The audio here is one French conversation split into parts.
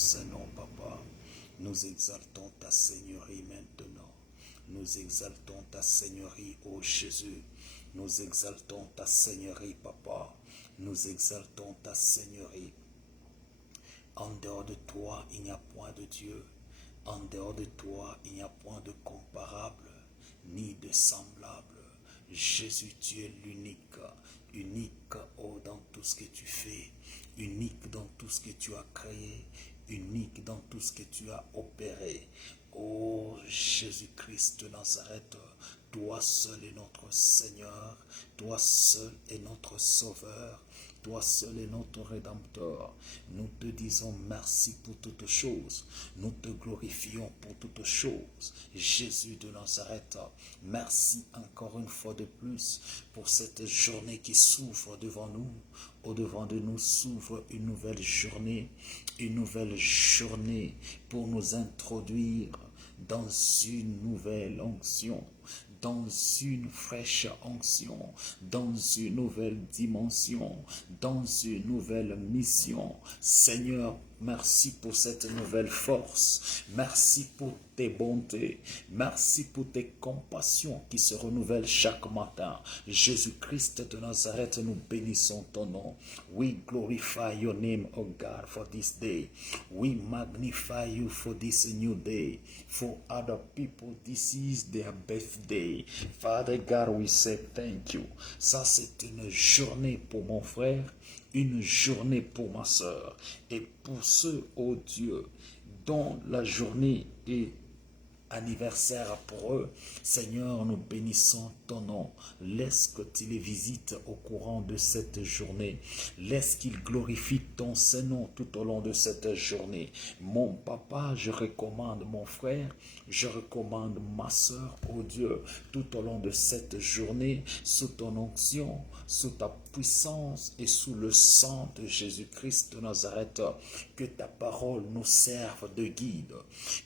saint nom, papa. Nous exaltons ta Seigneurie maintenant. Nous exaltons ta Seigneurie, ô Jésus. Nous exaltons ta Seigneurie, papa. Nous exaltons ta Seigneurie. En dehors de toi, il n'y a point de Dieu. En dehors de toi, il n'y a point de comparable, ni de semblable. Jésus, tu es l'unique, unique dans tout ce que tu fais, unique dans tout ce que tu as créé, unique dans tout ce que tu as opéré. Ô Jésus-Christ de Nazareth, toi seul est notre Seigneur, toi seul est notre Sauveur, toi seul est notre Rédempteur. Nous te disons merci pour toutes choses. Nous te glorifions pour toutes choses. Jésus de Nazareth, merci encore une fois de plus pour cette journée qui s'ouvre devant nous. Au-devant de nous s'ouvre une nouvelle journée pour nous introduire dans une nouvelle onction, dans une fraîche onction, dans une nouvelle dimension, dans une nouvelle mission. Seigneur, merci pour cette nouvelle force. Merci pour tes bontés. Merci pour tes compassions qui se renouvellent chaque matin. Jésus-Christ de Nazareth, nous bénissons ton nom. We glorify your name, O God, for this day. We magnify you for this new day. For other people, this is their birthday. Father God, we say thank you. Ça, c'est une journée pour mon frère, une journée pour ma soeur. Et pour ceux, oh Dieu, dont la journée est anniversaire pour eux, Seigneur, nous bénissons ton nom. Laisse que tu les visites au courant de cette journée. Laisse qu'ils glorifient ton Saint-Nom tout au long de cette journée. Mon papa, je recommande mon frère, je recommande ma soeur, oh Dieu, tout au long de cette journée, sous ton onction, sous ta puissance et sous le sang de Jésus-Christ de Nazareth. Que ta parole nous serve de guide,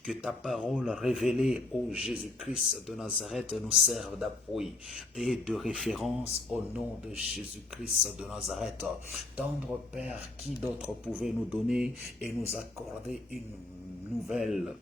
que ta parole révélée au Jésus-Christ de Nazareth nous serve d'appui et de référence au nom de Jésus-Christ de Nazareth. Tendre Père, qui d'autre pouvait nous donner et nous accorder une nouvelle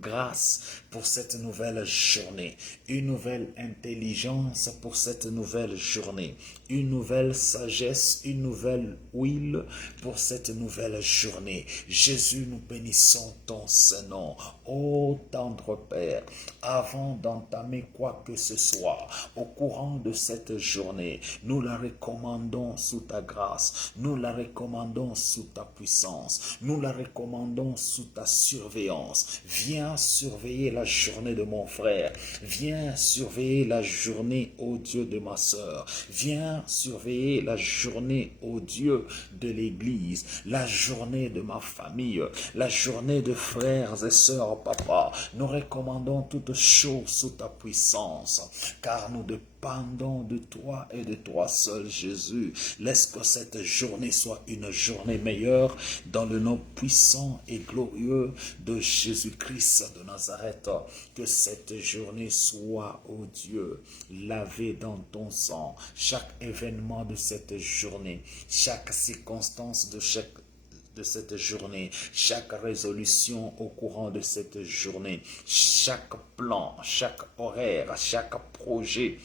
grâce pour cette nouvelle journée, une nouvelle intelligence pour cette nouvelle journée, une nouvelle sagesse, une nouvelle huile pour cette nouvelle journée. Jésus, nous bénissons ton Saint-Nom. Ô tendre Père, avant d'entamer quoi que ce soit, au courant de cette journée, nous la recommandons sous ta grâce, nous la recommandons sous ta puissance, nous la recommandons sous ta surveillance. Viens surveiller la journée de mon frère. Viens surveiller la journée, ô Dieu, de ma soeur. Viens surveiller la journée, ô Dieu, de l'Église. La journée de ma famille. La journée de frères et sœurs, papa. Nous recommandons toutes choses sous ta puissance. Car nous dépendons de toi et de toi seul, Jésus. Laisse que cette journée soit une journée meilleure dans le nom puissant et glorieux de Jésus-Christ de Nazareth. Que cette journée soit, ô Dieu, lavée dans ton sang. Chaque événement de cette journée, chaque circonstance de cette journée, chaque résolution au courant de cette journée, chaque plan, chaque horaire, chaque projet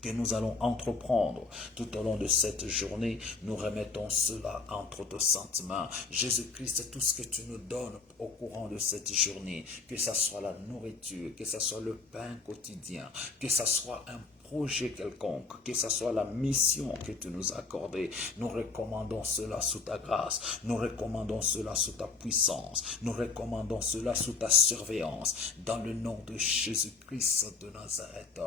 que nous allons entreprendre tout au long de cette journée, nous remettons cela entre tes sentiments. Jésus-Christ, tout ce que tu nous donnes au courant de cette journée, que ce soit la nourriture, que ce soit le pain quotidien, que ce soit un projet quelconque, que ce soit la mission que tu nous as accordée, nous recommandons cela sous ta grâce, nous recommandons cela sous ta puissance, nous recommandons cela sous ta surveillance, dans le nom de Jésus-Christ de Nazareth.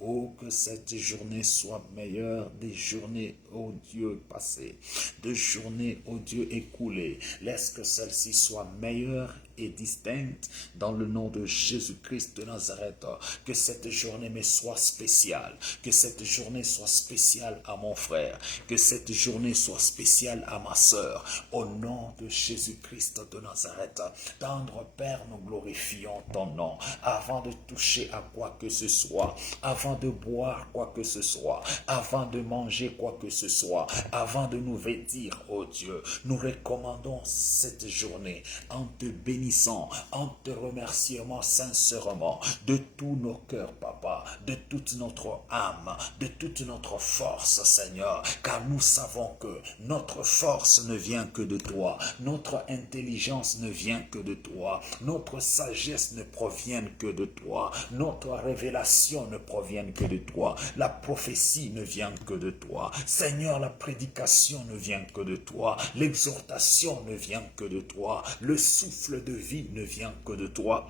Oh, que cette journée soit meilleure des journées, ô Dieu, passées, des journées, ô Dieu, écoulées. Laisse que celle-ci soit meilleure et distincte dans le nom de Jésus-Christ de Nazareth. Que cette journée me soit spéciale. spéciale. Que cette journée soit spéciale à mon frère. Que cette journée soit spéciale à ma sœur. Au nom de Jésus-Christ de Nazareth. Tendre Père, nous glorifions ton nom. Avant de toucher à quoi que ce soit, avant de boire quoi que ce soit, avant de manger quoi que ce soit, avant de nous vêtir, oh Dieu, nous recommandons cette journée en te bénissant, en te remerciant sincèrement de tous nos cœurs, Papa, de toute notre âme, de toute notre force, Seigneur, car nous savons que notre force ne vient que de toi, notre intelligence ne vient que de toi, notre sagesse ne provient que de toi, notre révélation ne provient que de toi, la prophétie ne vient que de toi, Seigneur, la prédication ne vient que de toi, l'exhortation ne vient que de toi, le souffle de vie ne vient que de toi.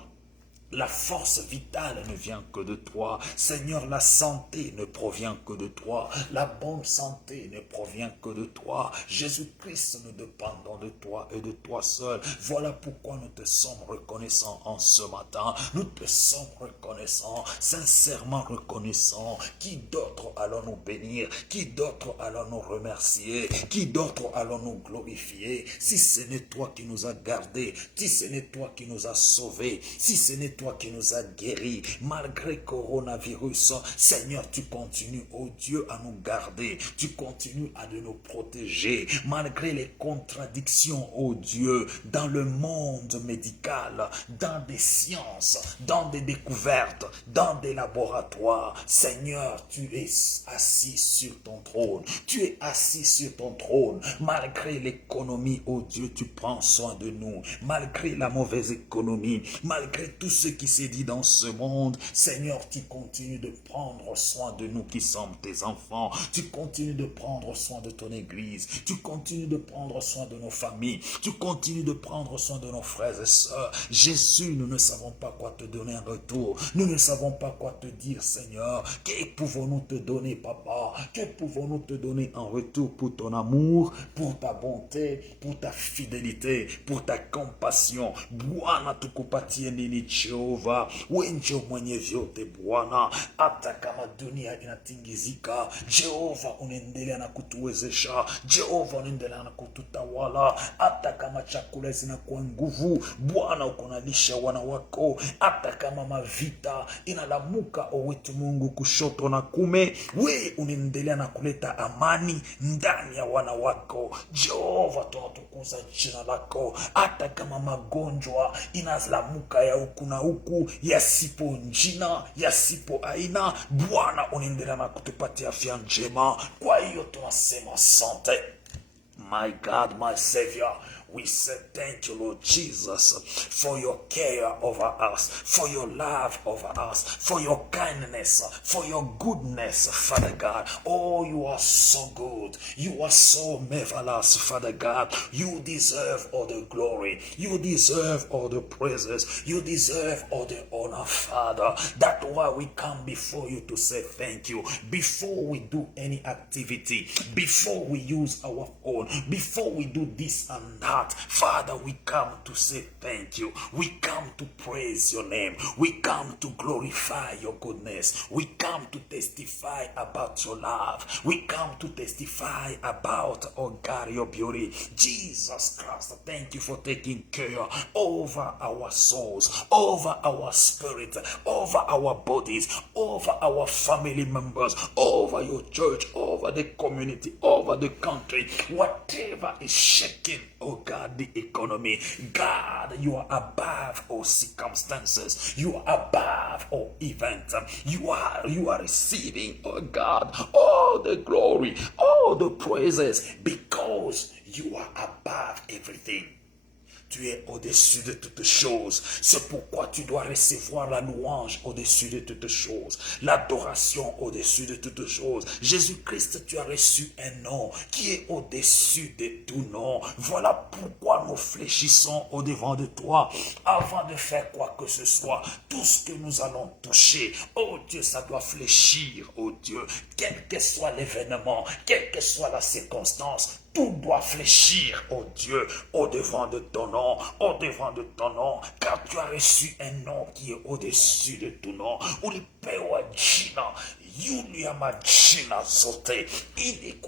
La force vitale ne vient que de toi. Seigneur, la santé ne provient que de toi. La bonne santé ne provient que de toi. Jésus-Christ, nous dépendons de toi et de toi seul. Voilà pourquoi nous te sommes reconnaissants en ce matin. Nous te sommes reconnaissants, sincèrement reconnaissants. Qui d'autre allons-nous bénir? Qui d'autre allons-nous remercier? Qui d'autre allons-nous glorifier? Si ce n'est toi qui nous as gardés, si ce n'est toi qui nous as sauvés, si ce n'est toi qui nous as guéris, malgré coronavirus, Seigneur, tu continues, oh Dieu, à nous garder, tu continues à nous protéger, malgré les contradictions, oh Dieu, dans le monde médical, dans des sciences, dans des découvertes, dans des laboratoires. Seigneur, tu es assis sur ton trône, tu es assis sur ton trône, malgré l'économie, oh Dieu, tu prends soin de nous, malgré la mauvaise économie, malgré tout ce qui s'est dit dans ce monde, Seigneur, tu continues de prendre soin de nous qui sommes tes enfants, tu continues de prendre soin de ton église, tu continues de prendre soin de nos familles, tu continues de prendre soin de nos frères et sœurs. Jésus, nous ne savons pas quoi te donner en retour, nous ne savons pas quoi te dire, Seigneur. Que pouvons-nous te donner, Papa? Que pouvons-nous te donner en retour pour ton amour, pour ta bonté, pour ta fidélité, pour ta compassion? Bwana tukupatie nini Jehova? Wenje mwenye vyote Bwana, hata kama dunia inatingizika, Jehova unaendelea na kutuwezesha, Jehova unaendelea na kututawala, hata kama chakula zinakuwa nguvu, Bwana uko unalisha wana wako, hata kama mavita inalamuka, o wetu Mungu, kushoto na kume, we unaendelea na kuleta amani ndani ya wana wako. Jehova, tunatukuza jina lako, hata kama magonjwa inalamuka ya huku na huku, yasipo njina, yasipo aina, Bwana unaendelea na kutupatia afya njema. Kwa hiyo tunasema asante. My God, my Savior, we say thank you, Lord Jesus, for your care over us, for your love over us, for your kindness, for your goodness, Father God. Oh, you are so good. You are so marvelous, Father God. You deserve all the glory. You deserve all the praises. You deserve all the honor, Father. That's why we come before you to say thank you. Before we do any activity, before we use our phone, before we do this and that, Father, we come to say thank you. We come to praise your name. We come to glorify your goodness. We come to testify about your love. We come to testify about, oh God, your beauty. Jesus Christ, thank you for taking care over our souls, over our spirit, over our bodies, over our family members, over your church, over the community, over the country. Whatever is shaking, oh God, the economy, God, you are above all circumstances. You are above all events. You are receiving, oh God, all the glory, all the praises, because you are above everything. Tu es au-dessus de toutes choses. C'est pourquoi tu dois recevoir la louange au-dessus de toutes choses. L'adoration au-dessus de toutes choses. Jésus-Christ, tu as reçu un nom qui est au-dessus de tout nom. Voilà pourquoi nous fléchissons au-devant de toi. Avant de faire quoi que ce soit, tout ce que nous allons toucher, oh Dieu, ça doit fléchir, oh Dieu. Quel que soit l'événement, quelle que soit la circonstance, tout doit fléchir, oh Dieu, au-devant de ton nom, au-devant de ton nom, car tu as reçu un nom qui est au-dessus de tout nom. Ulipewa jina yulu ya majina zote, ili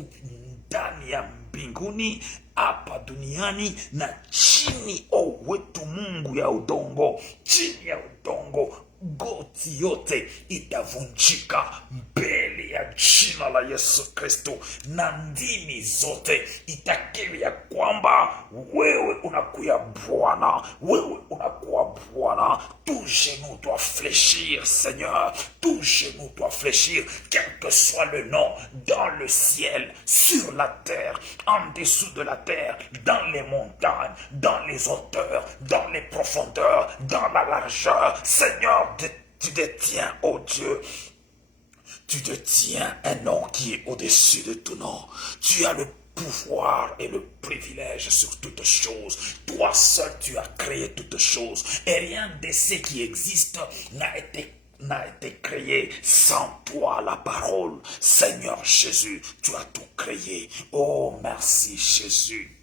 ndani ya mbinguni, hapa duniani na chini, wetu Mungu ya udongo, chini ya udongo, goti yote itavunjika mbele ya jina la Yesu Kristo, na ndimi zote itakiri ya kwamba wewe unakuya Bwana, wewe unakuwa Bwana. Tout genou doit fléchir, Seigneur, tout genou doit fléchir, quel que soit le nom, dans le ciel, sur la terre, en dessous de la terre, dans les montagnes, dans les hauteurs, dans les profondeurs, dans la largeur. Seigneur, tu détiens, oh Dieu, tu détiens un nom qui est au-dessus de tout nom. Tu as le pouvoir et le privilège sur toutes choses. Toi seul, tu as créé toutes choses. Et rien de ce qui existe n'a été créé sans toi, la parole. Seigneur Jésus, tu as tout créé. Oh, merci Jésus.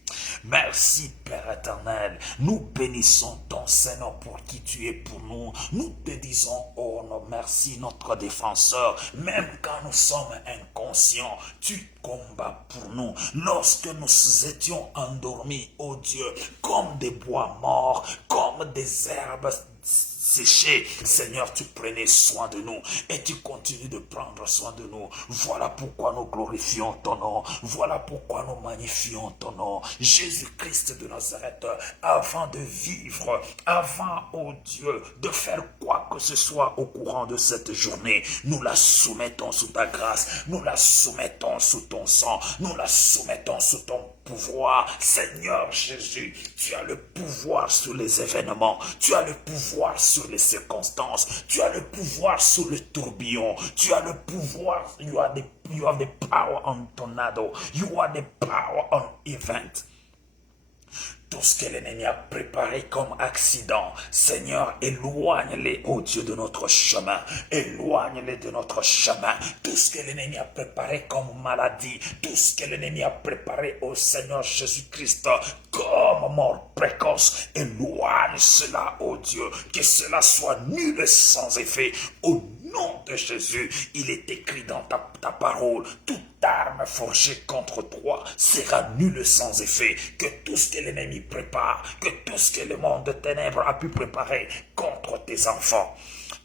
Merci Père éternel, nous bénissons ton Seigneur pour qui tu es pour nous. Nous te disons, oh non, merci notre défenseur. Même quand nous sommes inconscients, tu combats pour nous. Lorsque nous étions endormis, oh Dieu, comme des bois morts, comme des herbes séché, Seigneur, tu prenais soin de nous et tu continues de prendre soin de nous. Voilà pourquoi nous glorifions ton nom. Voilà pourquoi nous magnifions ton nom. Jésus-Christ de Nazareth, avant de vivre, avant, oh Dieu, de faire quoi que ce soit au courant de cette journée, nous la soumettons sous ta grâce, nous la soumettons sous ton sang, nous la soumettons sous ton pouvoir. Seigneur Jésus, tu as le pouvoir sur les événements, tu as le pouvoir sur les circonstances, tu as le pouvoir sur le tourbillon, tu as le pouvoir, you have the power on tornado, you have the power on event. Tout ce que l'ennemi a préparé comme accident, Seigneur, éloigne-les, ô Dieu, de notre chemin. Éloigne-les de notre chemin. Tout ce que l'ennemi a préparé comme maladie, tout ce que l'ennemi a préparé, ô Seigneur Jésus-Christ, comme mort précoce, éloigne cela, ô Dieu. Que cela soit nul et sans effet. Au nom de Jésus, il est écrit dans ta parole, toute arme forgée contre toi sera nulle sans effet. Que tout ce que l'ennemi prépare, que tout ce que le monde de ténèbres a pu préparer contre tes enfants,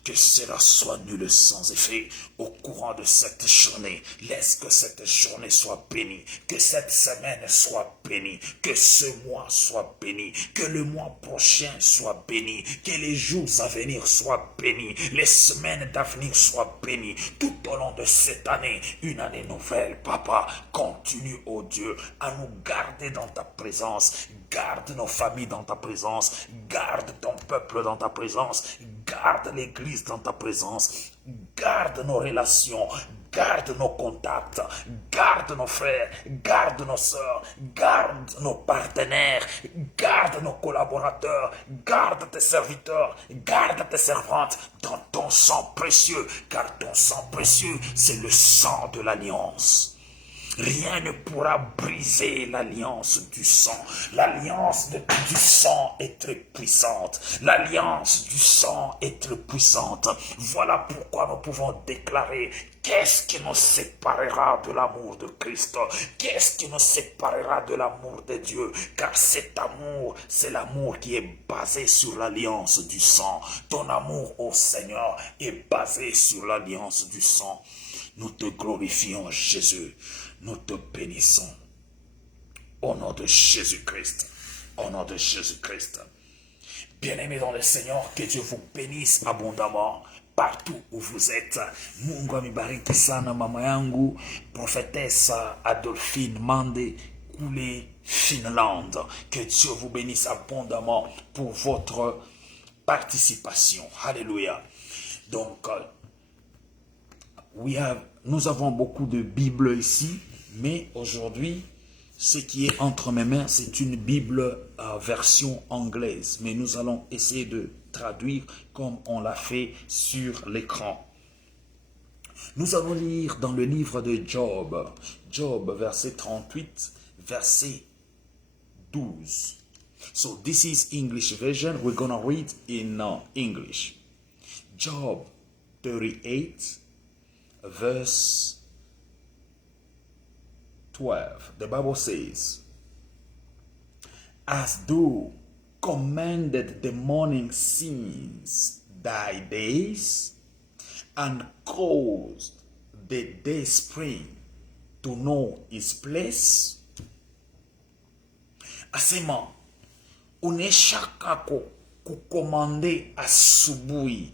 que cela soit nul sans effet au courant de cette journée. Laisse que cette journée soit bénie, que cette semaine soit bénie, que ce mois soit béni, que le mois prochain soit béni, que les jours à venir soient bénis, les semaines d'avenir soient bénies. Tout au long de cette année, une année nouvelle, Papa, continue, oh Dieu, à nous garder dans ta présence. Garde nos familles dans ta présence, garde ton peuple dans ta présence, garde l'église dans ta présence, garde nos relations, garde nos contacts, garde nos frères, garde nos sœurs, garde nos partenaires, garde nos collaborateurs, garde tes serviteurs, garde tes servantes dans ton sang précieux, car ton sang précieux, c'est le sang de l'alliance. Rien ne pourra briser l'alliance du sang. L'alliance du sang est très puissante. L'alliance du sang est très puissante. Voilà pourquoi nous pouvons déclarer: qu'est-ce qui nous séparera de l'amour de Christ? Qu'est-ce qui nous séparera de l'amour de Dieu? Car cet amour, c'est l'amour qui est basé sur l'alliance du sang. Ton amour, ô Seigneur, est basé sur l'alliance du sang. Nous te glorifions, Jésus. Nous te bénissons. Au nom de Jésus-Christ. Au nom de Jésus-Christ. Bien-aimés dans le Seigneur, que Dieu vous bénisse abondamment partout où vous êtes. Mungu amibariki sana mama yangu, prophétesse Adolphine Mande, Kule, Finlande. Que Dieu vous bénisse abondamment pour votre participation. Alléluia. Donc, nous avons beaucoup de Bibles ici, mais aujourd'hui, ce qui est entre mes mains, c'est une Bible version anglaise. Mais nous allons essayer de traduire comme on l'a fait sur l'écran. Nous allons lire dans le livre de Job. Job, verset 38, verset 12. So this is English version. We're going to read in English. Job 38, verse 12, the Bible says, as thou commanded the morning since thy days, and caused the day spring to know his place. Asema, uneshaka kukomande asubuhi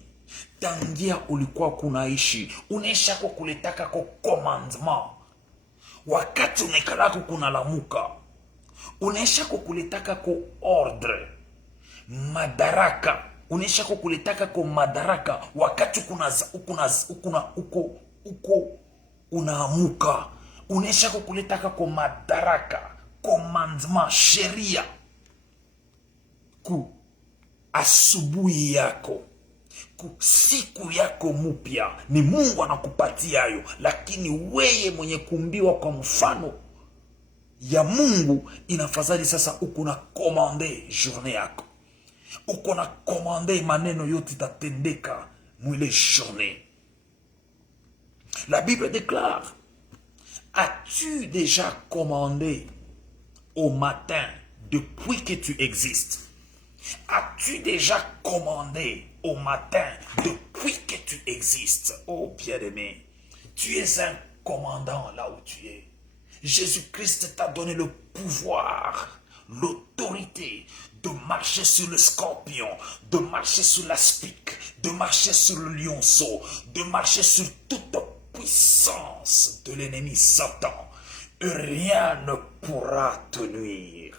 tangia ulikuwa kunaishi, uneshako kulitaka ko commandement wakati unekalako kunalamuka, uneshako kulitaka ko ordre madaraka, uneshako kulitaka ko madaraka wakati unaamuka, uneshako kulitaka ko madaraka, commandement, sheria ku asubuhi yako, ku siku yako mupya ni Mungu anakupatia hayo, lakini weye mwenye kumbiwa kwa mfano ya Mungu inafadhali sasa uko na komande journée yako, uko na komande maneno yote itatendeka mwile journée. La Bible déclare, as-tu déjà commandé au matin depuis que tu existes? As-tu déjà commandé au matin depuis que tu existes? Oh bien-aimé, tu es un commandant là où tu es. Jésus-Christ t'a donné le pouvoir, l'autorité de marcher sur le scorpion, de marcher sur l'aspic, de marcher sur le lionceau, de marcher sur toute puissance de l'ennemi Satan. Rien ne pourra te nuire.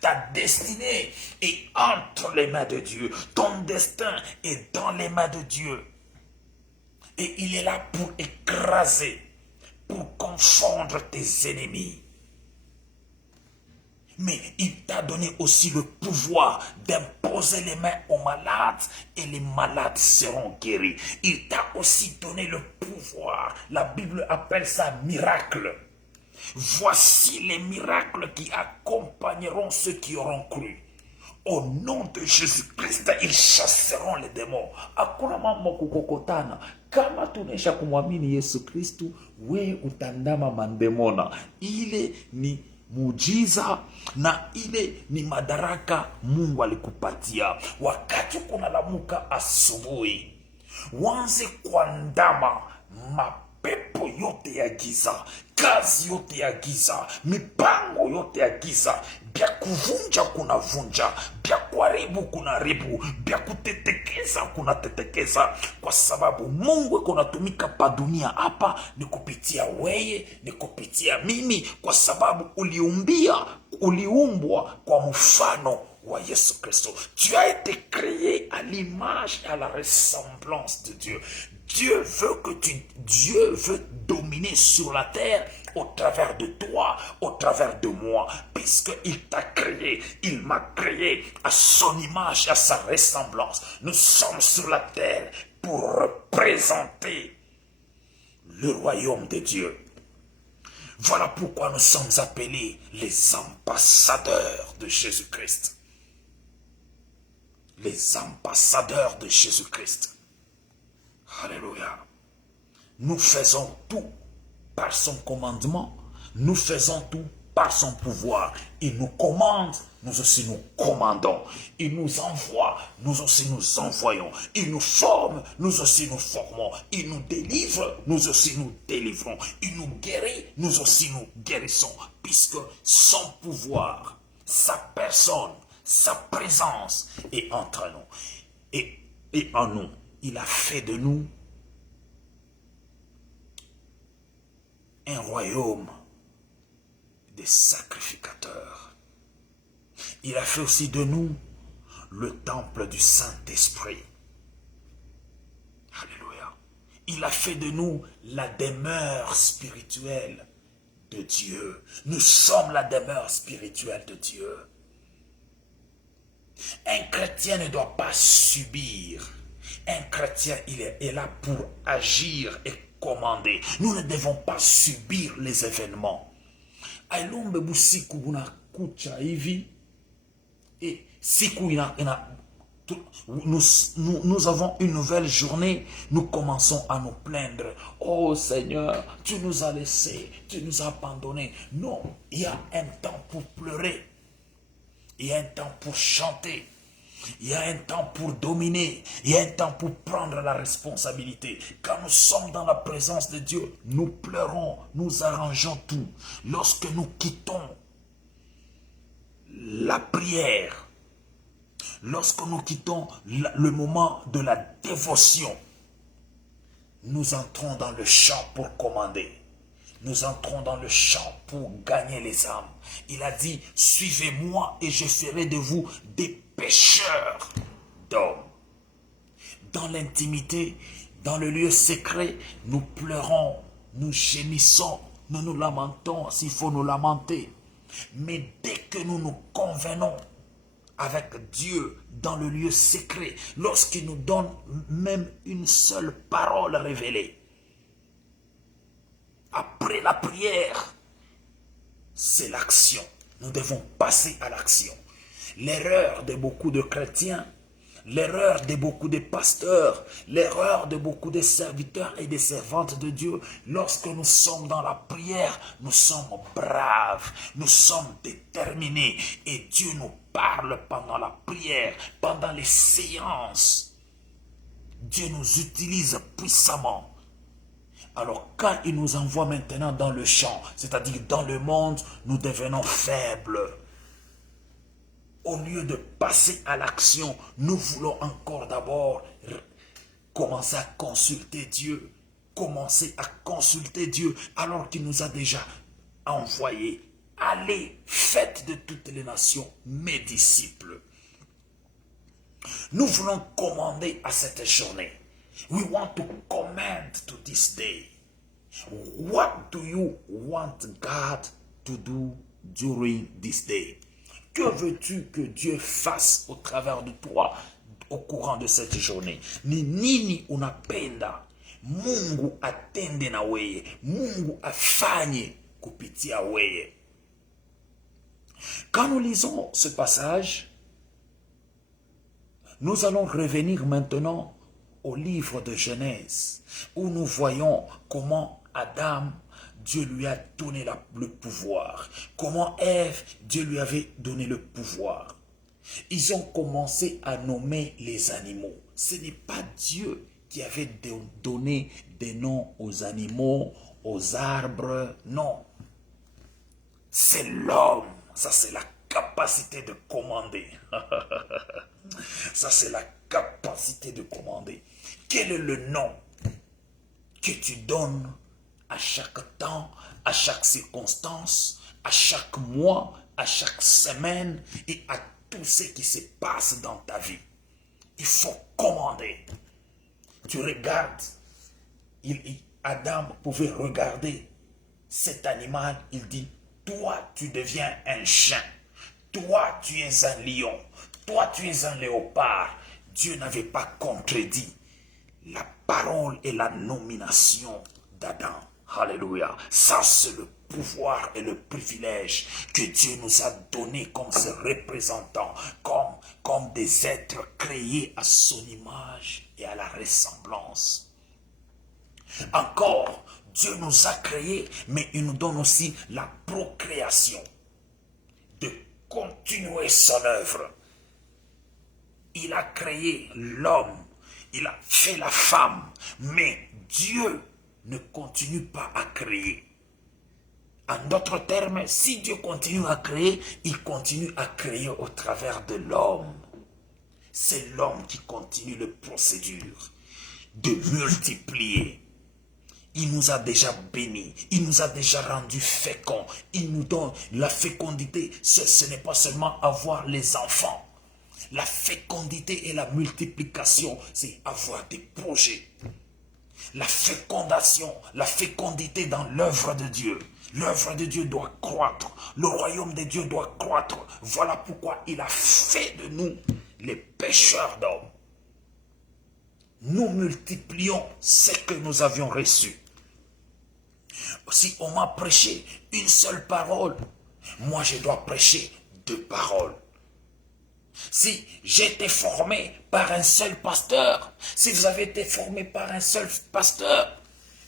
Ta destinée est entre les mains de Dieu. Ton destin est dans les mains de Dieu. Et il est là pour écraser, pour confondre tes ennemis. Mais il t'a donné aussi le pouvoir d'imposer les mains aux malades et les malades seront guéris. Il t'a aussi donné le pouvoir. La Bible appelle ça miracle. Voici les miracles qui accompagneront ceux qui auront cru. Au nom de Jésus-Christ, ils chasseront les démons. Hakuna mambo kukokotana. Kama tunesha kumwamini Yesu Kristu, we utandama mandemona. Ile ni muujiza na ile ni madaraka Mungu alikupatia. Wakati kunalamuka asubuhi, wanze kuandama mapepo yote ya giza, kazi yote ya giza, mipango yote ya giza, bya kuvunja kuna vunja, bya kuharibu kuna haribu, bya kutetekeza kuna tetekeza, kwa sababu Mungu kunatumika pa dunia hapa ni kupitia weye, ni kupitia mimi, kwa sababu uliumbwa kwa mfano wa Yesu Kristo. Tu as été créé à l'image et à la ressemblance de Dieu. Dieu veut dominer sur la terre au travers de toi, au travers de moi, puisqu'il t'a créé, il m'a créé à son image et à sa ressemblance. Nous sommes sur la terre pour représenter le royaume de Dieu. Voilà pourquoi nous sommes appelés les ambassadeurs de Jésus-Christ. Les ambassadeurs de Jésus-Christ. Alléluia. Nous faisons tout par son commandement. Nous faisons tout par son pouvoir. Il nous commande, nous aussi nous commandons. Il nous envoie, nous aussi nous envoyons. Il nous forme, nous aussi nous formons. Il nous délivre, nous aussi nous délivrons. Il nous guérit, nous aussi nous guérissons. Puisque son pouvoir, sa personne, sa présence est entre nous. Et en nous. Il a fait de nous un royaume des sacrificateurs. Il a fait aussi de nous le temple du Saint-Esprit. Alléluia. Il a fait de nous la demeure spirituelle de Dieu. Nous sommes la demeure spirituelle de Dieu. Un chrétien ne doit pas subir. Un chrétien, il est là pour agir et commander. Nous ne devons pas subir les événements. Ailombe busiku bunakucha hivi, siku Nous avons une nouvelle journée, nous commençons à nous plaindre. Oh Seigneur, tu nous as laissés, tu nous as abandonnés. Non, il y a un temps pour pleurer. Il y a un temps pour chanter. Il y a un temps pour dominer. Il y a un temps pour prendre la responsabilité. Quand nous sommes dans la présence de Dieu, nous pleurons, nous arrangeons tout. Lorsque nous quittons la prière, lorsque nous quittons le moment de la dévotion, nous entrons dans le champ pour commander. Nous entrons dans le champ pour gagner les âmes. Il a dit, suivez-moi et je ferai de vous des pêcheurs d'hommes. Dans l'intimité, dans le lieu secret, nous pleurons, nous gémissons, nous nous lamentons s'il faut nous lamenter. Mais dès que nous nous convenons avec Dieu dans le lieu secret, lorsqu'il nous donne même une seule parole révélée, après la prière, c'est l'action. Nous devons passer à l'action. L'erreur de beaucoup de chrétiens, l'erreur de beaucoup de pasteurs, l'erreur de beaucoup de serviteurs et de servantes de Dieu, lorsque nous sommes dans la prière, nous sommes braves, nous sommes déterminés et Dieu nous parle pendant la prière, pendant les séances. Dieu nous utilise puissamment. Alors quand il nous envoie maintenant dans le champ, c'est-à-dire dans le monde, nous devenons faibles. Au lieu de passer à l'action, nous voulons encore d'abord commencer à consulter Dieu. Commencer à consulter Dieu alors qu'il nous a déjà envoyé. Allez, faites de toutes les nations mes disciples. Nous voulons commander à cette journée. We want to command to this day. What do you want God to do during this day? Que veux-tu que Dieu fasse au travers de toi au courant de cette journée? Ni nini unapenda Mungu atende na weye, Mungu afanye kupitia weye. Quand nous lisons ce passage, nous allons revenir maintenant au livre de Genèse, où nous voyons comment Adam, Dieu lui a donné le pouvoir. Comment Ève, Dieu lui avait donné le pouvoir. Ils ont commencé à nommer les animaux. Ce n'est pas Dieu qui avait donné des noms aux animaux, aux arbres, non. C'est l'homme. Ça, c'est la capacité de commander. Ça, c'est la capacité de commander. Quel est le nom que tu donnes à chaque temps, à chaque circonstance, à chaque mois, à chaque semaine et à tout ce qui se passe dans ta vie? Il faut commander. Tu regardes, Adam pouvait regarder cet animal, il dit, toi tu deviens un chien, toi tu es un lion, toi tu es un léopard. Dieu n'avait pas contredit la parole et la nomination d'Adam. Alléluia. Ça, c'est le pouvoir et le privilège que Dieu nous a donné comme ses représentants, comme des êtres créés à son image et à la ressemblance. Encore, Dieu nous a créés, mais il nous donne aussi la procréation, de continuer son œuvre. Il a créé l'homme, il a fait la femme, mais Dieu ne continue pas à créer. En d'autres termes, si Dieu continue à créer, il continue à créer au travers de l'homme. C'est l'homme qui continue la procédure de multiplier. Il nous a déjà bénis, il nous a déjà rendus féconds, il nous donne la fécondité. Ce n'est pas seulement avoir les enfants. La fécondité et la multiplication, c'est avoir des projets. La fécondation, la fécondité dans l'œuvre de Dieu. L'œuvre de Dieu doit croître. Le royaume de Dieu doit croître. Voilà pourquoi il a fait de nous les pêcheurs d'hommes. Nous multiplions ce que nous avions reçu. Si on m'a prêché une seule parole, moi je dois prêcher 2 paroles. Si j'ai été formé par un seul pasteur, si vous avez été formé par un seul pasteur,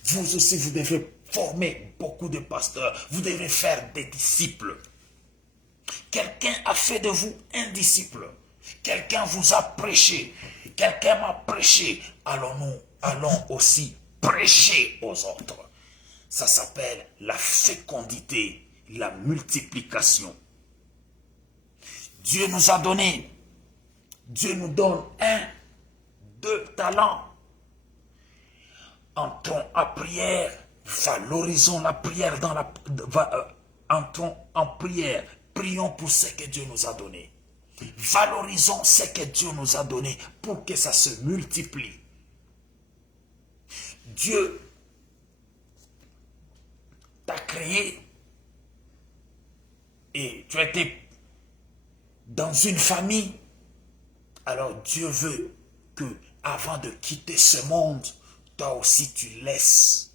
vous aussi vous devez former beaucoup de pasteurs. Vous devez faire des disciples. Quelqu'un a fait de vous un disciple. Quelqu'un vous a prêché. Quelqu'un m'a prêché. Allons aussi prêcher aux autres. Ça s'appelle la fécondité, la multiplication. Dieu nous a donné. Dieu nous donne 1, 2 talents. Entrons en prière. Valorisons la prière entrons en prière. Prions pour ce que Dieu nous a donné. Valorisons ce que Dieu nous a donné pour que ça se multiplie. Dieu t'a créé et tu as été dans une famille. Alors Dieu veut que avant de quitter ce monde, toi aussi tu laisses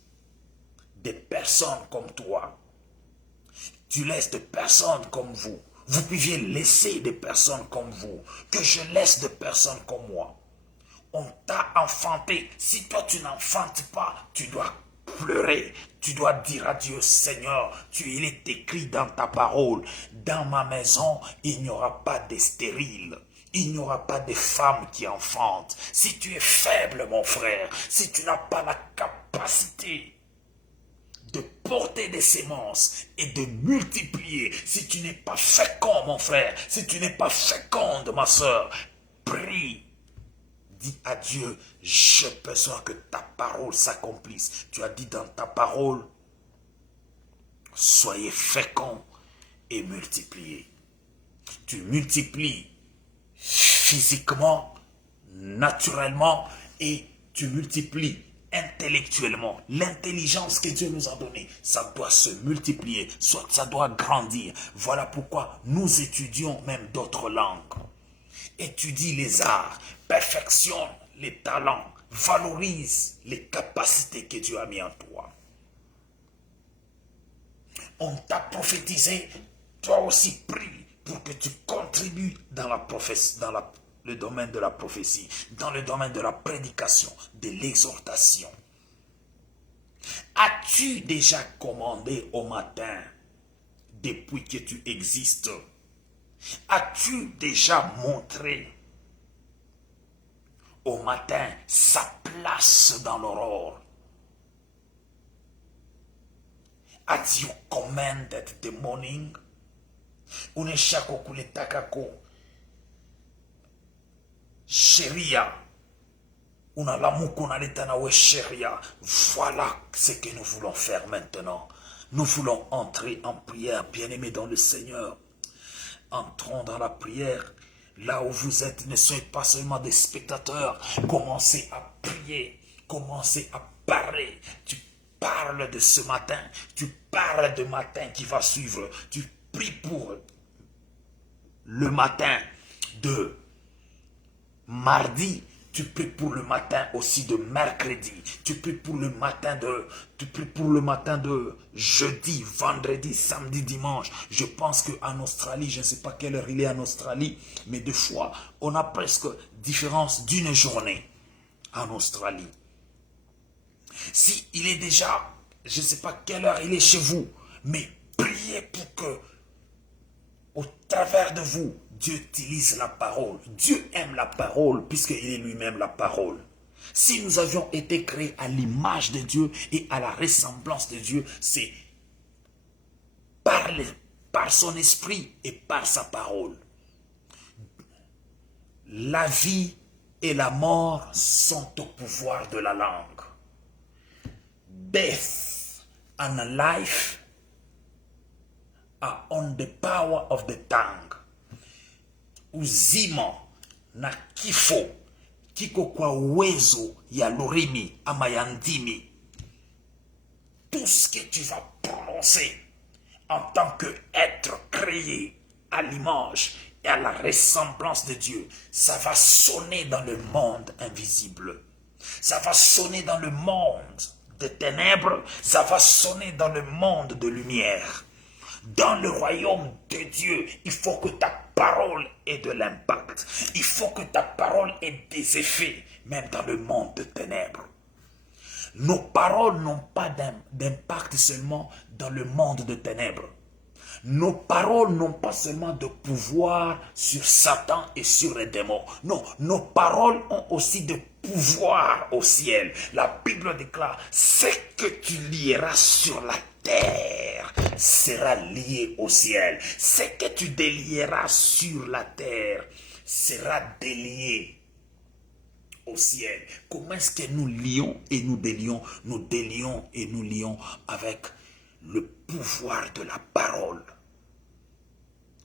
des personnes comme toi. Tu laisses des personnes comme vous. Vous pouviez laisser des personnes comme vous. Que je laisse des personnes comme moi. On t'a enfanté. Si toi tu n'enfantes pas, tu dois pleurer. Tu dois dire à Dieu, Seigneur, il est écrit dans ta parole, dans ma maison, il n'y aura pas de stériles. Il n'y aura pas de femmes qui enfantent. Si tu es faible, mon frère, si tu n'as pas la capacité de porter des semences et de multiplier, si tu n'es pas fécond, mon frère, si tu n'es pas féconde, ma soeur, prie. Dis à Dieu, j'ai besoin que ta parole s'accomplisse. Tu as dit dans ta parole, soyez féconds et multipliez. Tu multiplies physiquement, naturellement, et tu multiplies intellectuellement. L'intelligence que Dieu nous a donnée, ça doit se multiplier, soit ça doit grandir. Voilà pourquoi nous étudions même d'autres langues. Étudie les arts, perfectionne les talents, valorise les capacités que Dieu a mis en toi. On t'a prophétisé, toi aussi prie pour que tu contribues dans le domaine de la prophétie, dans le domaine de la prédication, de l'exhortation. As-tu déjà commandé au matin depuis que tu existes? As-tu déjà montré au matin sa place dans l'aurore? As you commanded the morning? Uneshako kuletakako sheria. Unalamuko naleta nawe sheria. Voilà ce que nous voulons faire maintenant. Nous voulons entrer en prière, bien-aimés dans le Seigneur. Entrons dans la prière. Là où vous êtes, ne soyez pas seulement des spectateurs. Commencez à prier. Commencez à parler. Tu parles de ce matin. Tu parles de matin qui va suivre. Tu pries pour le matin de mardi. Tu pries pour le matin aussi de mercredi. Tu pries pour le matin de jeudi, vendredi, samedi, dimanche. Je pense qu'en Australie, je ne sais pas quelle heure il est en Australie, mais des fois, on a presque différence d'une journée en Australie. Si il est déjà, je ne sais pas quelle heure il est chez vous, mais priez pour que, au travers de vous, Dieu utilise la parole. Dieu aime la parole puisqu'il est lui-même la parole. Si nous avions été créés à l'image de Dieu et à la ressemblance de Dieu, c'est par son esprit et par sa parole. La vie et la mort sont au pouvoir de la langue. Death and life are on the power of the tongue. Uzima na kifo kiko kwa uwezo ya lurimi ama ya ndimi. Tout ce que tu vas prononcer en tant qu'être créé à l'image et à la ressemblance de Dieu, ça va sonner dans le monde invisible. Ça va sonner dans le monde de ténèbres, ça va sonner dans le monde de lumière. Dans le royaume de Dieu, il faut que ta parole ait de l'impact. impact. Il faut que ta parole ait des effets, même dans le monde de ténèbres. Nos paroles n'ont pas d'impact seulement dans le monde de ténèbres. Nos paroles n'ont pas seulement de pouvoir sur Satan et sur les démons. Non, nos paroles ont aussi de pouvoir au ciel. La Bible déclare, ce que tu lieras sur la terre sera lié au ciel. Ce que tu délieras sur la terre sera délié au ciel. Comment est-ce que nous lions et nous délions? Nous délions et nous lions avec le pouvoir de la parole.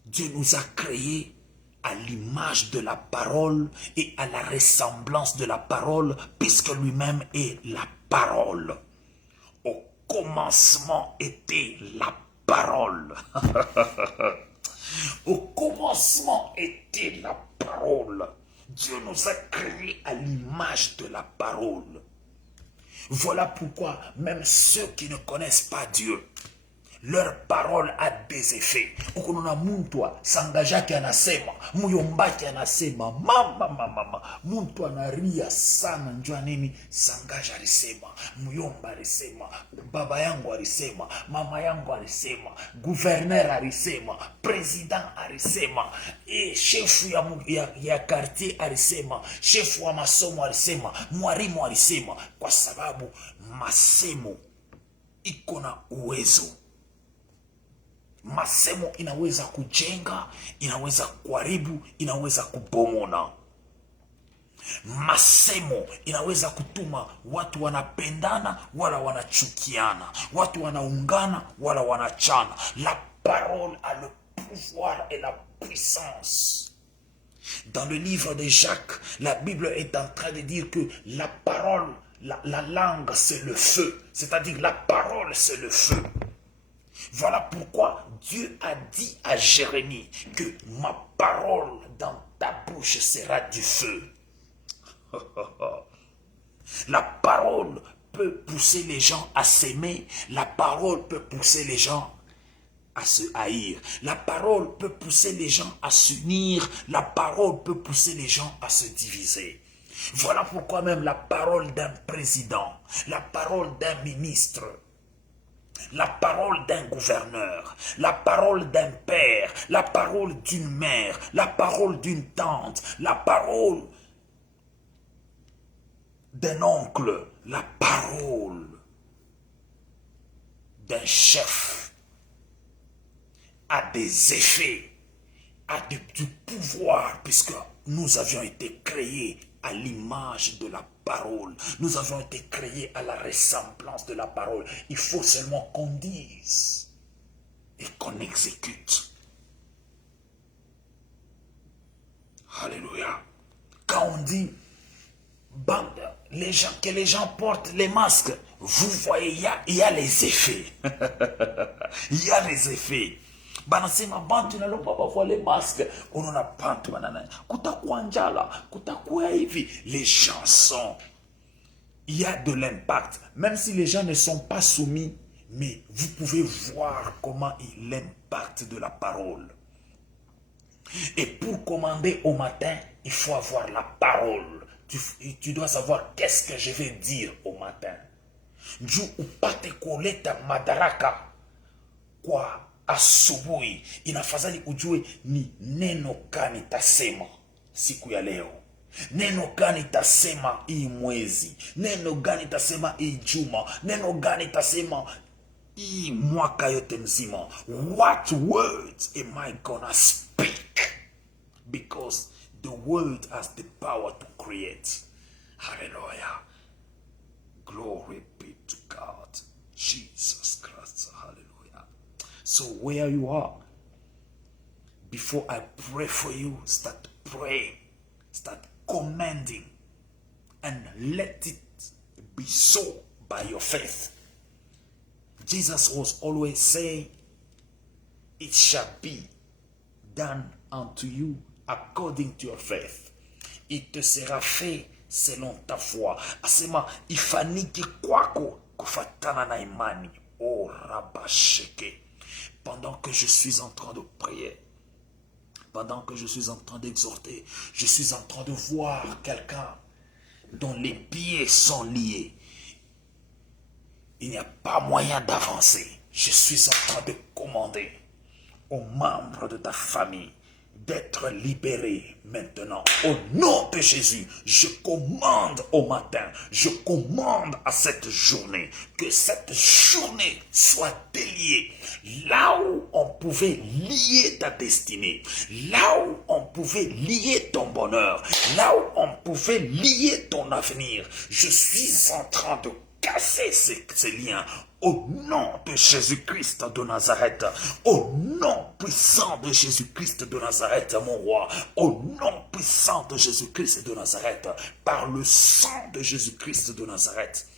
Dieu nous a créés à l'image de la parole et à la ressemblance de la parole, puisque lui-même est la parole. Au commencement était la parole. Au commencement était la parole. Dieu nous a créés à l'image de la parole. Voilà pourquoi même ceux qui ne connaissent pas Dieu, leur parole a des effets. Ukununa muntu sangajaki anasema, muyombaki anasema, mama, muntu anaria sana, njua nini? Sangaja alisema, muyomba alisema, baba yangu alisema, mama yangu alisema, gouverneur alisema, president alisema, shefu ya quartier alisema, shefu wa masomo alisema, mwalimu alisema, kwa sababu masemo iko na uwezo. Masemo inaweza kujenga, inaweza kuharibu, inaweza kubomona. Masemo inaweza kutuma watu wanapendana wala wanachukiana, watu wanaungana wala wanachana. La parole a le pouvoir et la puissance. Dans le livre de Jacques, la Bible est en train de dire que la parole, la langue c'est le feu, c'est-à-dire la parole c'est le feu. Voilà pourquoi Dieu a dit à Jérémie que ma parole dans ta bouche sera du feu. La parole peut pousser les gens à s'aimer. La parole peut pousser les gens à se haïr. La parole peut pousser les gens à s'unir. La parole peut pousser les gens à se diviser. Voilà pourquoi même la parole d'un président, la parole d'un ministre, la parole d'un gouverneur, la parole d'un père, la parole d'une mère, la parole d'une tante, la parole d'un oncle, la parole d'un chef a des effets, a du pouvoir, puisque nous avions été créés à l'image de la parole. Nous avons été créés à la ressemblance de la parole. Il faut seulement qu'on dise et qu'on exécute. Alléluia. Quand on dit que les gens portent les masques, vous voyez, il y a les effets. Il y a les effets. Banasema bantu nalomba bavua les masques, onona bantu banana kutakuwa njala, kutakuwa hivi. Les gens sont, il y a de l'impact, même si les gens ne sont pas soumis, mais vous pouvez voir comment est l'impact de la parole. Et pour commander au matin, il faut avoir la parole. Tu dois savoir qu'est-ce que je vais dire au matin. Juu upate kuleta madaraka kwa asubuhi, inafadhali ujue ni neno gani tasema siku ya leo, neno gani tasema hii mwezi, neno gani tasema hii juma, neno gani tasema hii mwaka yote mzima. What words am I gonna speak? Because the word has the power to create. Hallelujah. Glory be to God. Jesus Christ. Hallelujah. So where you are, before I pray for you, start praying, start commanding, and let it be so by your faith. Jesus was always saying, it shall be done unto you according to your faith. Il te sera fait selon ta foi. Asema, ifaniki kwako kufatana na imani. Oh, rabasheke. Pendant que je suis en train de prier, pendant que je suis en train d'exhorter, je suis en train de voir quelqu'un dont les pieds sont liés. Il n'y a pas moyen d'avancer. Je suis en train de commander aux membres de ta famille d'être libérés maintenant. Au nom de Jésus, je commande au matin, je commande à cette journée, que cette journée soit déliée. Là où on pouvait lier ta destinée, là où on pouvait lier ton bonheur, là où on pouvait lier ton avenir, je suis en train de casser ces liens au nom de Jésus-Christ de Nazareth, au nom puissant de Jésus-Christ de Nazareth, mon roi, au nom puissant de Jésus-Christ de Nazareth, par le sang de Jésus-Christ de Nazareth,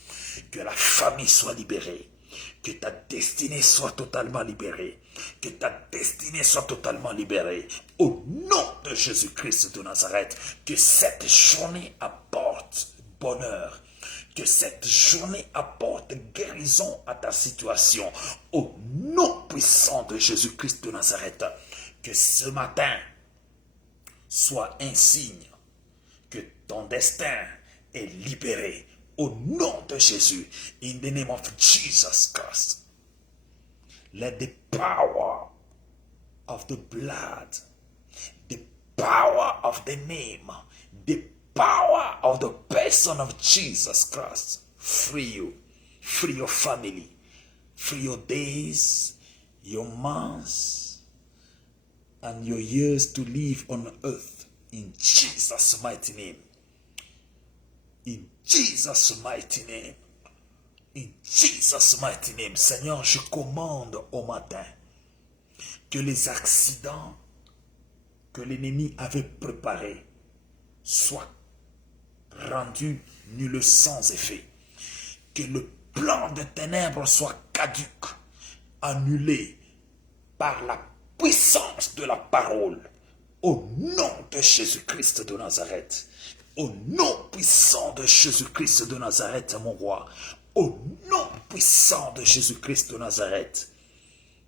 que la famille soit libérée, que ta destinée soit totalement libérée, que ta destinée soit totalement libérée, au nom de Jésus-Christ de Nazareth, que cette journée apporte bonheur, que cette journée apporte guérison à ta situation. Au nom puissant de Jésus-Christ de Nazareth, que ce matin soit un signe que ton destin est libéré. Au nom de Jésus, in the name of Jesus Christ, let the power of the blood, the power of the name, the power of the person of Jesus Christ free you, free your family, free your days, your months, and your years to live on earth in Jesus' mighty name. In Jesus' mighty name. In Jesus' mighty name. Seigneur, je commande au matin que les accidents que l'ennemi avait préparés soient rendu nul sans effet, que le plan de ténèbres soit caduc, annulé par la puissance de la parole, au nom de Jésus-Christ de Nazareth, au nom puissant de Jésus-Christ de Nazareth, mon roi, au nom puissant de Jésus-Christ de Nazareth.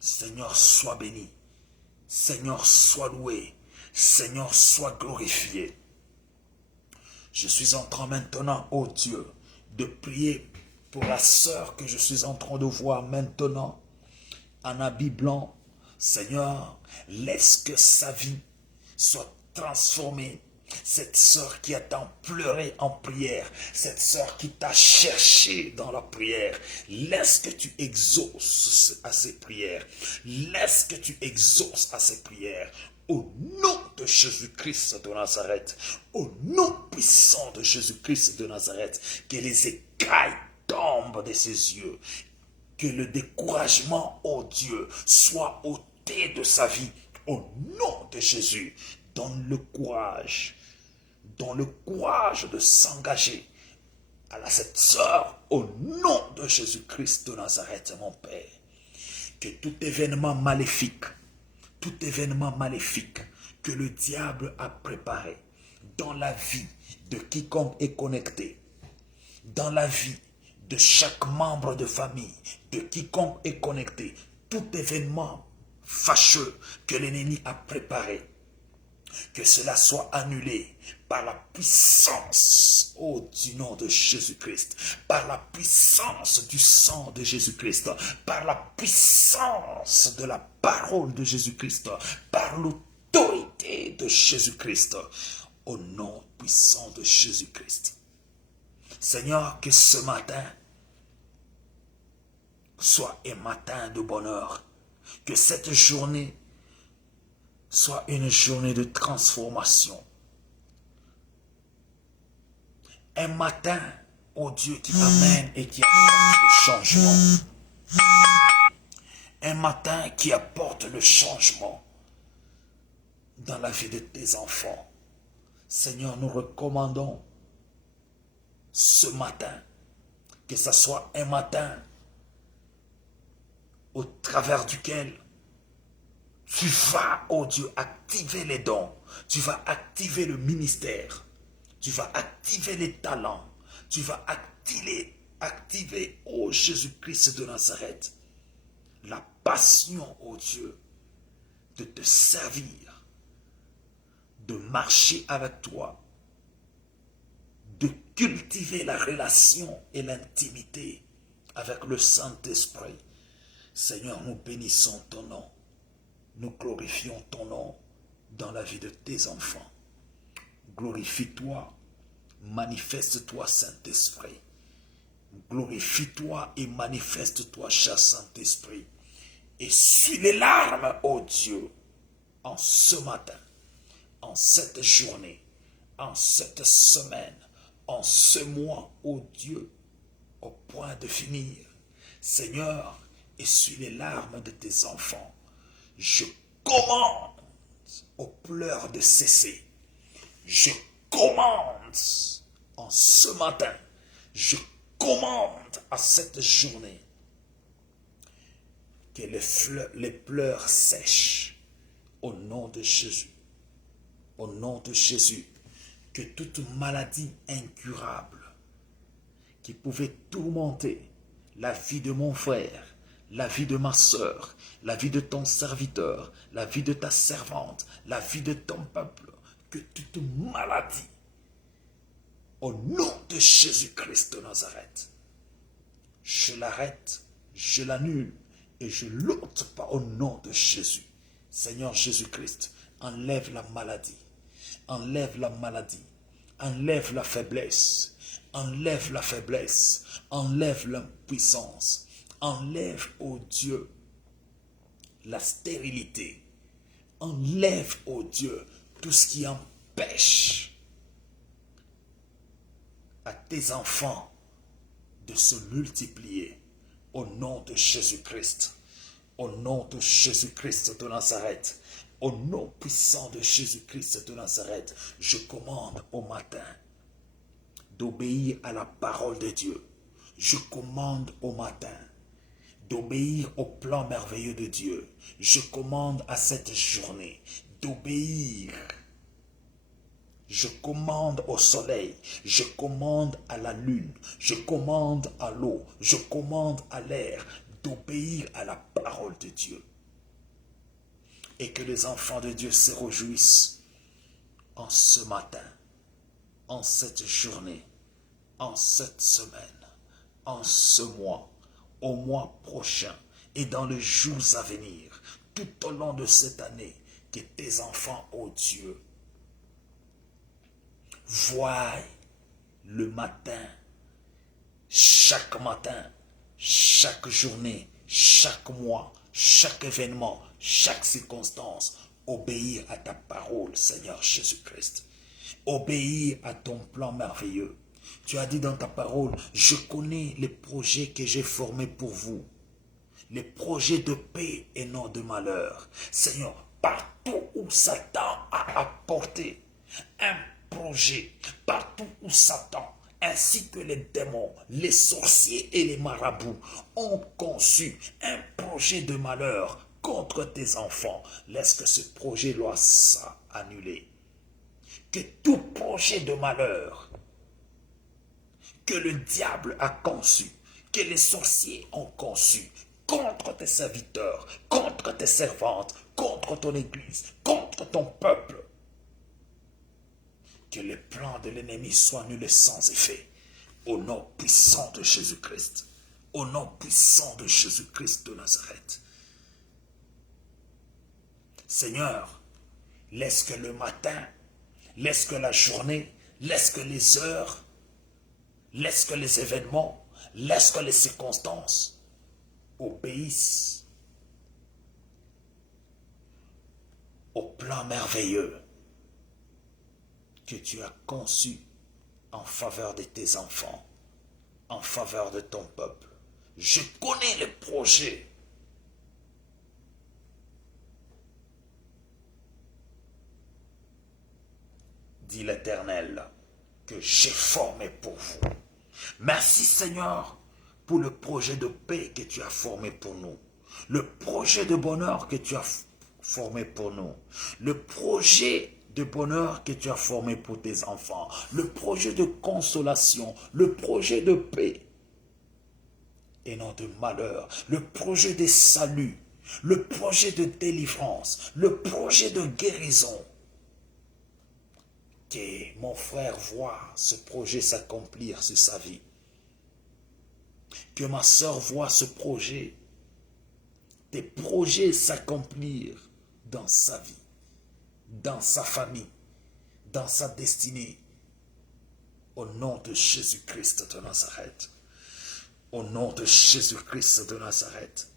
Seigneur, sois béni, Seigneur, sois loué, Seigneur, sois glorifié. Je suis en train maintenant, oh Dieu, de prier pour la sœur que je suis en train de voir maintenant en habit blanc. Seigneur, laisse que sa vie soit transformée. Cette sœur qui a tant pleuré en prière, cette sœur qui t'a cherché dans la prière, laisse que tu exauces à ses prières. Laisse que tu exauces à ses prières. Au nom de Jésus-Christ de Nazareth, au nom puissant de Jésus-Christ de Nazareth, que les écailles tombent de ses yeux, que le découragement, ô Dieu, soit ôté de sa vie. Au nom de Jésus, donne le courage de s'engager à cette sœur, au nom de Jésus-Christ de Nazareth, mon Père. Que tout événement maléfique que le diable a préparé dans la vie de quiconque est connecté, dans la vie de chaque membre de famille, de quiconque est connecté, tout événement fâcheux que l'ennemi a préparé, que cela soit annulé par la puissance, du nom de Jésus-Christ, par la puissance du sang de Jésus-Christ, par la puissance de la parole de Jésus-Christ, par l'autorité de Jésus-Christ, au nom puissant de Jésus-Christ. Seigneur, que ce matin soit un matin de bonheur, que cette journée soit une journée de transformation. Un matin, ô Dieu, qui amène et qui apporte le changement. Un matin qui apporte le changement dans la vie de tes enfants. Seigneur, nous recommandons ce matin, que ce soit un matin au travers duquel tu vas, oh Dieu, activer les dons, tu vas activer le ministère, tu vas activer les talents, tu vas activer, oh Jésus-Christ de Nazareth, la passion, oh Dieu, de te servir de marcher avec toi, de cultiver la relation et l'intimité avec le Saint-Esprit. Seigneur, nous bénissons ton nom, nous glorifions ton nom dans la vie de tes enfants. Glorifie-toi, manifeste-toi, Saint-Esprit. Glorifie-toi et manifeste-toi, cher Saint-Esprit. Et suis les larmes, ô Dieu, en ce matin, en cette journée, en cette semaine, en ce mois, ô Dieu, au point de finir. Seigneur, essuie les larmes de tes enfants. Je commande aux pleurs de cesser. Je commande en ce matin, je commande à cette journée que les pleurs sèchent au nom de Jésus. Au nom de Jésus, que toute maladie incurable qui pouvait tourmenter la vie de mon frère, la vie de ma sœur, la vie de ton serviteur, la vie de ta servante, la vie de ton peuple, que toute maladie, au nom de Jésus-Christ de Nazareth, je l'arrête, je l'annule et je l'ôte pas au nom de Jésus. Seigneur Jésus-Christ, enlève la maladie, enlève la maladie, enlève la faiblesse, enlève la faiblesse, enlève l'impuissance, enlève, ô Dieu, la stérilité, enlève, ô Dieu, tout ce qui empêche à tes enfants de se multiplier au nom de Jésus-Christ, au nom de Jésus-Christ de Nazareth, au nom puissant de Jésus-Christ de Nazareth, je commande au matin d'obéir à la parole de Dieu. Je commande au matin d'obéir au plan merveilleux de Dieu. Je commande à cette journée d'obéir. Je commande au soleil, je commande à la lune, je commande à l'eau, je commande à l'air d'obéir à la parole de Dieu. Et que les enfants de Dieu se réjouissent en ce matin, en cette journée, en cette semaine, en ce mois, au mois prochain et dans les jours à venir, tout au long de cette année, que tes enfants, ô Dieu, voient le matin, chaque journée, chaque mois, chaque événement, chaque circonstance, obéir à ta parole, Seigneur Jésus-Christ. Obéir à ton plan merveilleux. Tu as dit dans ta parole, je connais les projets que j'ai formés pour vous. Les projets de paix et non de malheur. Seigneur, partout où Satan a apporté un projet, partout où Satan, ainsi que les démons, les sorciers et les marabouts ont conçu un projet de malheur contre tes enfants, laisse que ce projet soit annulé. Que tout projet de malheur que le diable a conçu, que les sorciers ont conçu contre tes serviteurs, contre tes servantes, contre ton église, contre ton peuple, que les plans de l'ennemi soient nuls et sans effet. Au nom puissant de Jésus-Christ. Au nom puissant de Jésus-Christ de Nazareth. Seigneur, laisse que le matin, laisse que la journée, laisse que les heures, laisse que les événements, laisse que les circonstances obéissent au plan merveilleux que tu as conçu en faveur de tes enfants, en faveur de ton peuple. Je connais les projets dit l'Éternel, que j'ai formé pour vous. Merci Seigneur pour le projet de paix que tu as formé pour nous, le projet de bonheur que tu as formé pour nous, le projet de bonheur que tu as formé pour tes enfants, le projet de consolation, le projet de paix et non de malheur, le projet de salut, le projet de délivrance, le projet de guérison. Que mon frère voit ce projet s'accomplir sur sa vie. Que ma soeur voit ce projet, des projets s'accomplir dans sa vie, dans sa famille, dans sa destinée. Au nom de Jésus-Christ de Nazareth. Au nom de Jésus-Christ de Nazareth.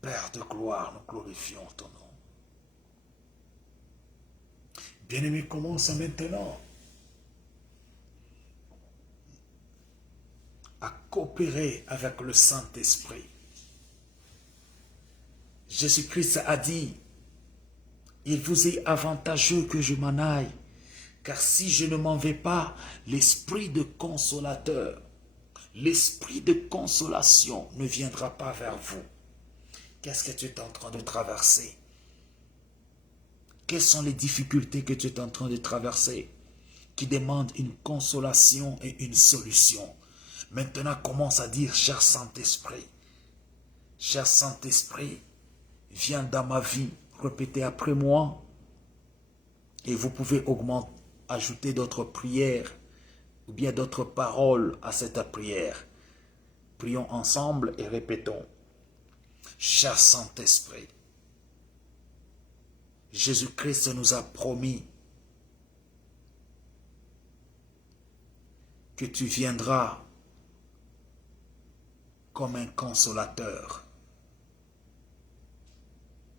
Père de gloire, nous glorifions ton nom. Bien-aimé, commence maintenant à coopérer avec le Saint-Esprit. Jésus-Christ a dit, il vous est avantageux que je m'en aille, car si je ne m'en vais pas, l'esprit de consolateur, l'esprit de consolation ne viendra pas vers vous. Qu'est-ce que tu es en train de traverser? Quelles sont les difficultés que tu es en train de traverser qui demandent une consolation et une solution? Maintenant, commence à dire, cher Saint-Esprit, viens dans ma vie, répétez après moi, et vous pouvez ajouter d'autres prières ou bien d'autres paroles à cette prière. Prions ensemble et répétons. Cher Saint-Esprit, Jésus-Christ nous a promis que tu viendras comme un consolateur.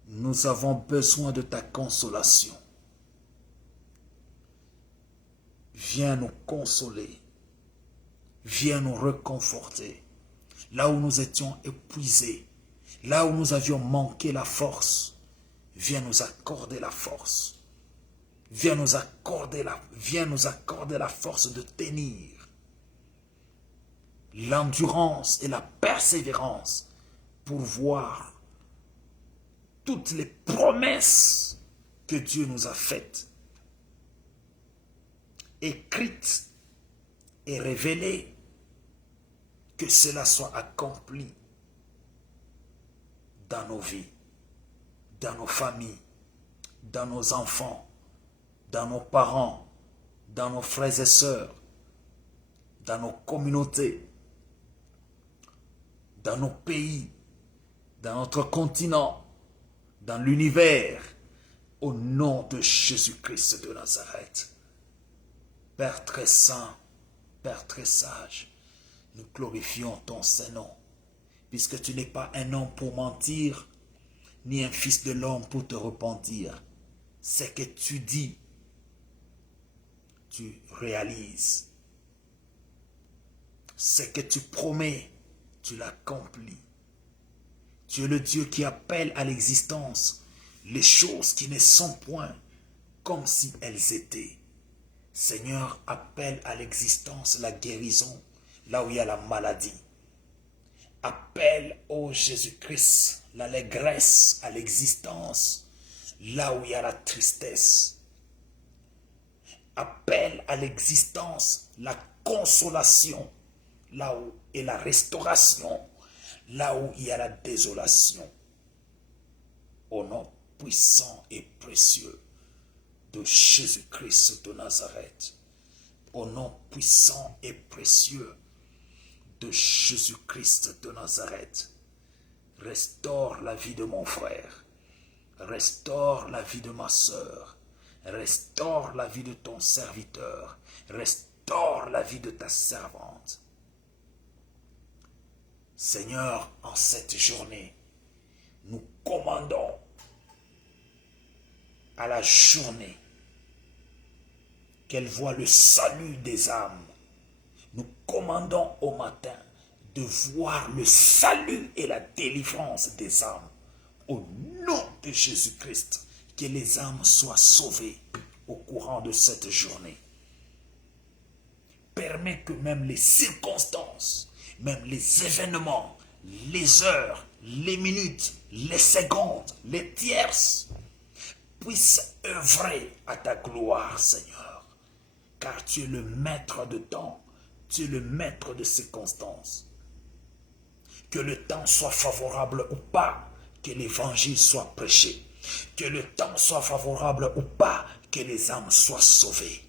Nous avons besoin de ta consolation. Viens nous consoler. Viens nous réconforter. Là où nous étions épuisés, là où nous avions manqué la force, viens nous accorder la force. Viens nous accorder la force de tenir. L'endurance et la persévérance pour voir toutes les promesses que Dieu nous a faites, écrites et révélées, que cela soit accompli dans nos vies, dans nos familles, dans nos enfants, dans nos parents, dans nos frères et sœurs, dans nos communautés, dans nos pays, dans notre continent, dans l'univers, au nom de Jésus-Christ de Nazareth. Père très saint, Père très sage, nous glorifions ton Saint-Nom, puisque tu n'es pas un homme pour mentir, ni un fils de l'homme pour te repentir. Ce que tu dis, tu réalises. Ce que tu promets, tu l'accomplis. Tu es le Dieu qui appelle à l'existence les choses qui ne sont point comme si elles étaient. Seigneur, appelle à l'existence la guérison là où il y a la maladie. Appelle, ô Jésus-Christ, l'allégresse à l'existence là où il y a la tristesse. Appelle à l'existence la consolation là où est la restauration, là où il y a la désolation. Au nom puissant et précieux de Jésus-Christ de Nazareth, au nom puissant et précieux de Jésus-Christ de Nazareth, restaure la vie de mon frère, restaure la vie de ma sœur, restaure la vie de ton serviteur, restaure la vie de ta servante. Seigneur, en cette journée, nous commandons à la journée qu'elle voit le salut des âmes. Nous commandons au matin de voir le salut et la délivrance des âmes. Au nom de Jésus-Christ, que les âmes soient sauvées au courant de cette journée. Permets que même les circonstances, même les événements, les heures, les minutes, les secondes, les tierces puissent œuvrer à ta gloire, Seigneur. Car tu es le maître de temps, tu es le maître de circonstances. Que le temps soit favorable ou pas, que l'évangile soit prêché. Que le temps soit favorable ou pas, que les âmes soient sauvées.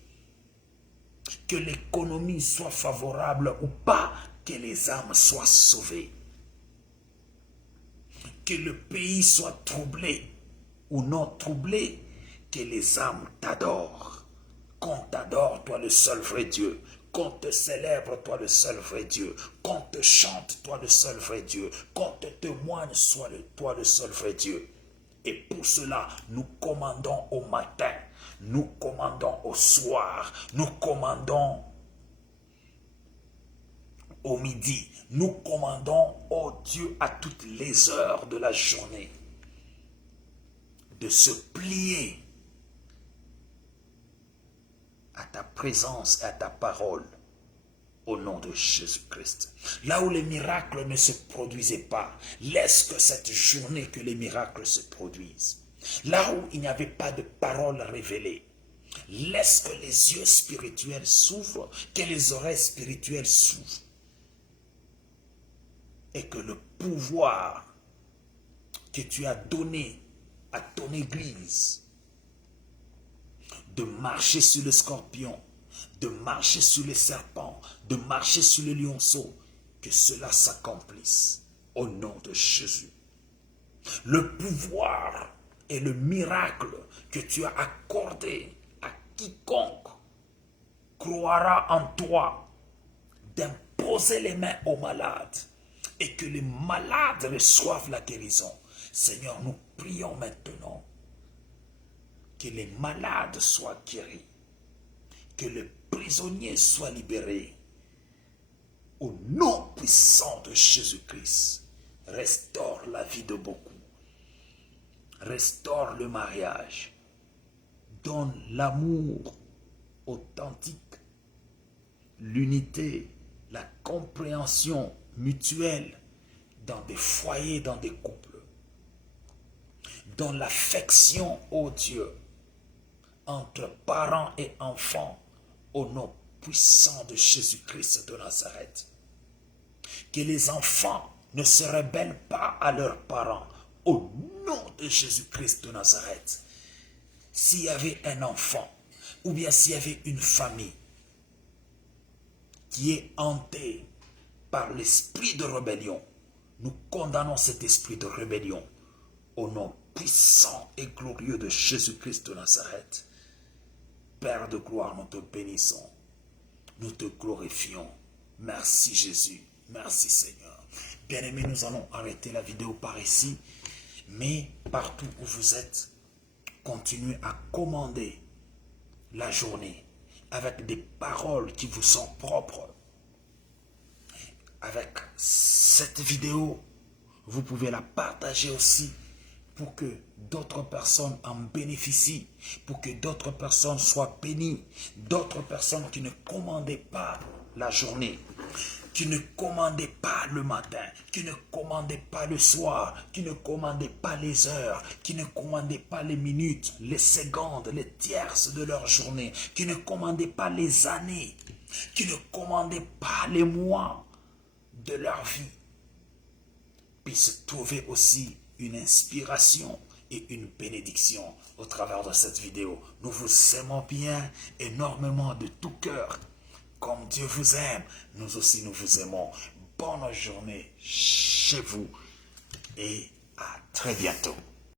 Que l'économie soit favorable ou pas, que les âmes soient sauvées. Que le pays soit troublé ou non troublé, que les âmes t'adorent. Qu'on t'adore, toi le seul vrai Dieu. Qu'on te célèbre, toi le seul vrai Dieu. Qu'on te chante, toi le seul vrai Dieu. Qu'on te témoigne, toi le seul vrai Dieu. Et pour cela, nous commandons au matin, nous commandons au soir, nous commandons au midi, nous commandons, ô Dieu, à toutes les heures de la journée, de se plier à ta présence et à ta parole, au nom de Jésus-Christ. Là où les miracles ne se produisaient pas, laisse que cette journée que les miracles se produisent. Là où il n'y avait pas de parole révélée, laisse que les yeux spirituels s'ouvrent, que les oreilles spirituelles s'ouvrent. Et que le pouvoir que tu as donné à ton Église de marcher sur le scorpion, de marcher sur les serpents, de marcher sur le lionceau, que cela s'accomplisse au nom de Jésus. Le pouvoir et le miracle que tu as accordé à quiconque croira en toi, d'imposer les mains aux malades et que les malades reçoivent la guérison. Seigneur, nous prions maintenant que les malades soient guéris, que les prisonniers soient libérés. Au nom puissant de Jésus-Christ, restaure la vie de beaucoup. Restaure le mariage. Donne l'amour authentique, l'unité, la compréhension mutuelle dans des foyers, dans des couples. Donne l'affection, ô Dieu, entre parents et enfants, au nom puissant de Jésus-Christ de Nazareth. Que les enfants ne se rebellent pas à leurs parents, au nom de Jésus-Christ de Nazareth. S'il y avait un enfant, ou bien s'il y avait une famille qui est hantée par l'esprit de rébellion, nous condamnons cet esprit de rébellion au nom puissant et glorieux de Jésus-Christ de Nazareth. Père de gloire, nous te bénissons, nous te glorifions. Merci Jésus, merci Seigneur. Bien-aimés, nous allons arrêter la vidéo par ici, mais partout où vous êtes, continuez à commander la journée avec des paroles qui vous sont propres. Avec cette vidéo, vous pouvez la partager aussi pour que d'autres personnes en bénéficient, pour que d'autres personnes soient bénies, d'autres personnes qui ne commandaient pas la journée, qui ne commandaient pas le matin, qui ne commandaient pas le soir, qui ne commandaient pas les heures, qui ne commandaient pas les minutes, les secondes, les tierces de leur journée, qui ne commandaient pas les années, qui ne commandaient pas les mois de leur vie, puissent trouver aussi une inspiration et une bénédiction au travers de cette vidéo. Nous vous aimons bien, énormément de tout cœur. Comme Dieu vous aime, nous aussi nous vous aimons. Bonne journée chez vous et à très bientôt.